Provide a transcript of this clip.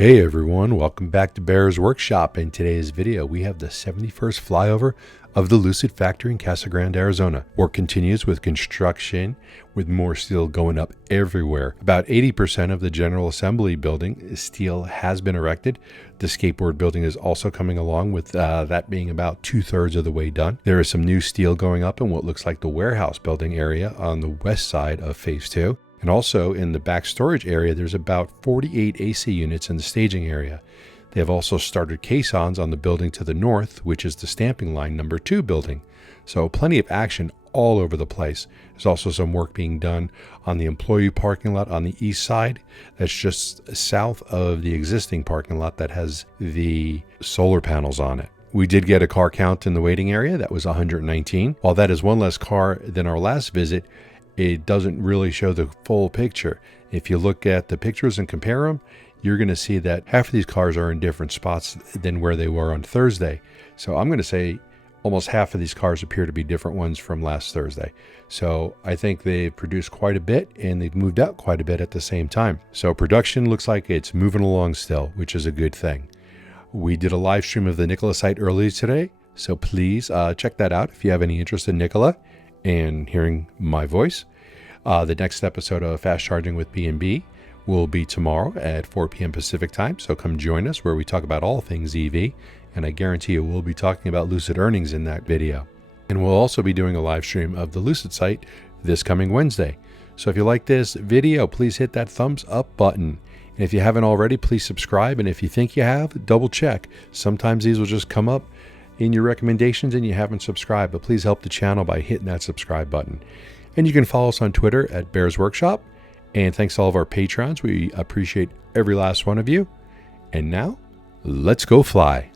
Hey everyone, welcome back to Bear's Workshop. In today's video, we have the 71st flyover of the Lucid factory in Casa Grande, Arizona. Work continues with construction, with more steel going up everywhere. About 80% of the general assembly building steel has been erected. The skateboard building is also coming along, with that being about 2/3 of the way done. There is some new steel going up in what looks like the warehouse building area on the west side of phase 2. And also in the back storage area, there's about 48 AC units in the staging area. They have also started caissons on the building to the north, which is the stamping line number 2 building. So plenty of action all over the place. There's also some work being done on the employee parking lot on the east side. That's just south of the existing parking lot that has the solar panels on it. We did get a car count in the waiting area. That was 119. While that is one less car than our last visit, it doesn't really show the full picture. If you look at the pictures and compare them, you're going to see that half of these cars are in different spots than where they were on Thursday. So I'm going to say almost half of these cars appear to be different ones from last Thursday. So I think they've produced quite a bit and they've moved out quite a bit at the same time. So production looks like it's moving along still, which is a good thing. We did a live stream of the Nikola site earlier today, so please check that out if you have any interest in Nikola and hearing my voice. The next episode of Fast Charging with B&B will be tomorrow at 4 p.m. Pacific time, so come join us where we talk about all things EV, and I guarantee you we'll be talking about Lucid earnings in that video. And we'll also be doing a live stream of the Lucid site this coming Wednesday. So if you like this video, please hit that thumbs up button. And if you haven't already, please subscribe, and if you think you have, double check. Sometimes these will just come up in your recommendations and you haven't subscribed, but please help the channel by hitting that subscribe button. And you can follow us on Twitter at Bear's Workshop. And thanks to all of our patrons. We appreciate every last one of you. And now, let's go fly.